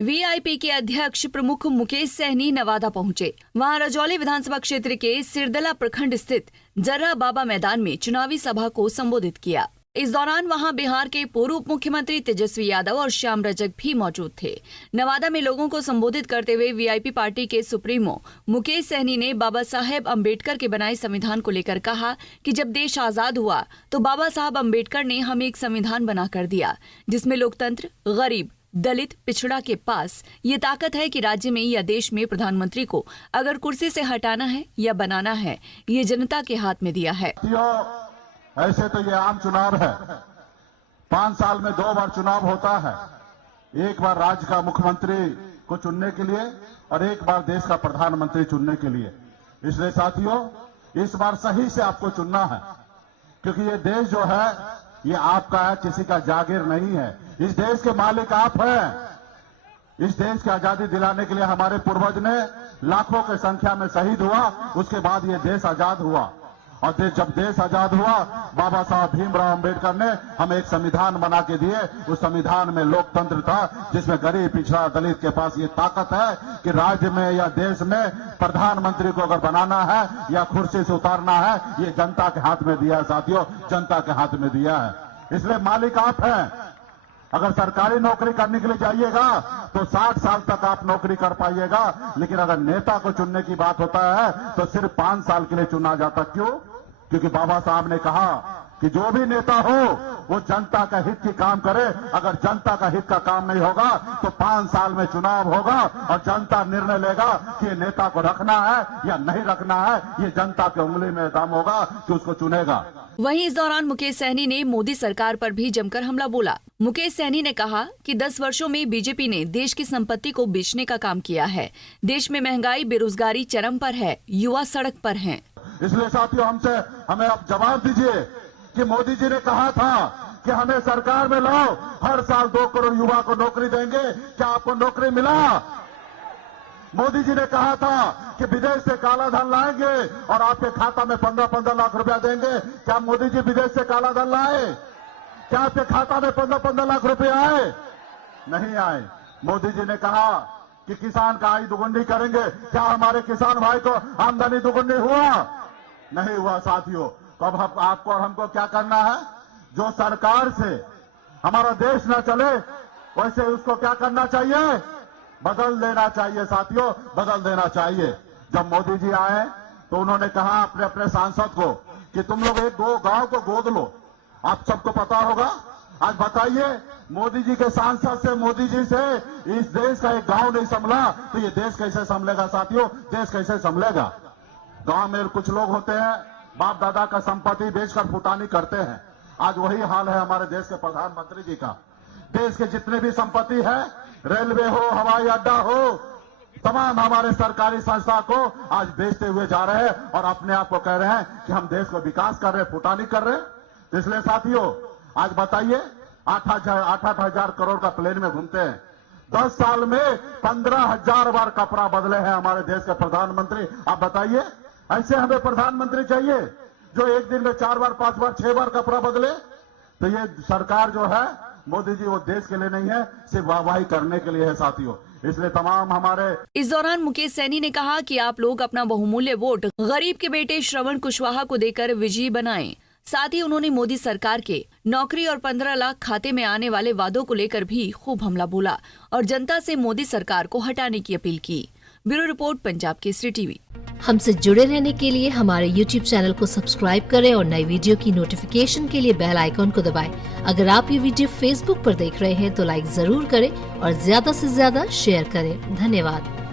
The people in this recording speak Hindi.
वीआईपी के अध्यक्ष प्रमुख मुकेश सहनी नवादा पहुंचे। वहां रजौली विधानसभा क्षेत्र के सिरदला प्रखंड स्थित जर्रा बाबा मैदान में चुनावी सभा को संबोधित किया। इस दौरान वहां बिहार के पूर्व उप मुख्यमंत्री तेजस्वी यादव और श्याम रजक भी मौजूद थे। नवादा में लोगों को संबोधित करते हुए वीआईपी पार्टी के सुप्रीमो मुकेश सहनी ने बाबा साहेब अम्बेडकर के बनाए संविधान को लेकर कहा कि जब देश आजाद हुआ तो बाबा साहब अम्बेडकर ने हमें एक संविधान बनाकर दिया, जिसमें लोकतंत्र, गरीब, दलित, पिछड़ा के पास ये ताकत है कि राज्य में या देश में प्रधानमंत्री को अगर कुर्सी से हटाना है या बनाना है, ये जनता के हाथ में दिया है। ऐसे तो ये आम चुनाव है, 5 साल में 2 बार चुनाव होता है, एक बार राज्य का मुख्यमंत्री को चुनने के लिए और एक बार देश का प्रधानमंत्री चुनने के लिए। इसलिए साथियों, इस बार सही से आपको चुनना है, क्योंकि ये देश जो है ये आपका है, किसी का जागीर नहीं है। इस देश के मालिक आप हैं। इस देश की आजादी दिलाने के लिए हमारे पूर्वज ने लाखों की संख्या में शहीद हुआ, उसके बाद ये देश आजाद हुआ। और जब देश आजाद हुआ, बाबा साहब भीमराव अम्बेडकर ने हमें एक संविधान बना के दिए। उस संविधान में लोकतंत्र था, जिसमें गरीब, पिछड़ा, दलित के पास ये ताकत है कि राज्य में या देश में प्रधानमंत्री को अगर बनाना है या कुर्सी से उतारना है, ये जनता के हाथ में दिया है साथियों, जनता के हाथ में दिया है। इसलिए मालिक आप हैं। अगर सरकारी नौकरी करने के लिए जाइएगा तो 60 साल तक आप नौकरी कर पाइएगा, लेकिन अगर नेता को चुनने की बात होता है तो सिर्फ 5 साल के लिए चुना जाता। क्यों? क्योंकि बाबा साहब ने कहा कि जो भी नेता हो वो जनता का हित की काम करे। अगर जनता का हित का काम नहीं होगा तो 5 साल में चुनाव होगा और जनता निर्णय लेगा कि नेता को रखना है या नहीं रखना है। ये जनता की उंगली में दम होगा कि उसको चुनेगा। वहीं इस दौरान मुकेश सहनी ने मोदी सरकार पर भी जमकर हमला बोला। मुकेश सहनी ने कहा कि 10 वर्षों में बीजेपी ने देश की संपत्ति को बेचने का काम किया है। देश में महंगाई, बेरोजगारी चरम पर है, युवा सड़क पर हैं। इसलिए साथियों, हमें अब जवाब दीजिए कि मोदी जी ने कहा था कि हमें सरकार में लाओ, हर साल 2 करोड़ युवा को नौकरी देंगे। क्या आपको नौकरी मिला? मोदी जी ने कहा था कि विदेश से काला धन लाएंगे और आपके खाता में 15-15 लाख रुपया देंगे। क्या मोदी जी विदेश से काला धन लाए? क्या आपके खाता में 15-15 लाख रुपए आए? नहीं आए। मोदी जी ने कहा कि किसान का आय दुगुनी करेंगे। क्या हमारे किसान भाई को आमदनी दुगुनी हुआ? नहीं हुआ साथियों। तो अब आपको और हमको क्या करना है? जो सरकार से हमारा देश न चले, वैसे उसको क्या करना चाहिए? बदल देना चाहिए साथियों, बदल देना चाहिए। जब मोदी जी आए तो उन्होंने कहा अपने अपने सांसद को कि तुम लोग 1-2 गांव को गोद लो। आप सबको पता होगा। आज बताइए, मोदी जी के सांसद से, मोदी जी से इस देश का एक गांव नहीं संभला तो ये देश कैसे संभलेगा साथियों? देश कैसे संभलेगा? गांव में कुछ लोग होते हैं, बाप दादा का संपत्ति बेचकर फुटानी करते हैं। आज वही हाल है हमारे देश के प्रधानमंत्री जी का। देश के जितने भी संपत्ति है, रेलवे हो, हवाई अड्डा हो, तमाम हमारे सरकारी संस्था को आज बेचते हुए जा रहे हैं और अपने आप को कह रहे हैं कि हम देश को विकास कर रहे हैं, फुटानी कर रहे हैं। तो इसलिए साथियों, आज बताइए, 8-8 हजार करोड़ का प्लेन में घूमते हैं। 10 साल में 15,000 बार कपड़ा बदले हैं हमारे देश के प्रधानमंत्री। आप बताइए, ऐसे हमें प्रधानमंत्री चाहिए जो एक दिन में 4 बार, 5 बार, 6 बार कपड़ा बदले? तो ये सरकार जो है मोदी जी, वो देश के लिए नहीं है, सिर्फ वाहवाही करने के लिए है साथियों। इसलिए तमाम हमारे। इस दौरान मुकेश सहनी ने कहा कि आप लोग अपना बहुमूल्य वोट गरीब के बेटे श्रवण कुशवाहा को देकर विजयी बनाएं। साथ ही उन्होंने मोदी सरकार के नौकरी और 15 लाख खाते में आने वाले वादों को लेकर भी खूब हमला बोला और जनता से मोदी सरकार को हटाने की अपील की। Bureau report, Punjab Kesari TV. हमसे जुड़े रहने के लिए हमारे YouTube चैनल को सब्सक्राइब करें और नई वीडियो की नोटिफिकेशन के लिए बेल आइकॉन को दबाएं। अगर आप ये वीडियो Facebook पर देख रहे हैं तो लाइक जरूर करें और ज्यादा से ज्यादा शेयर करें। धन्यवाद।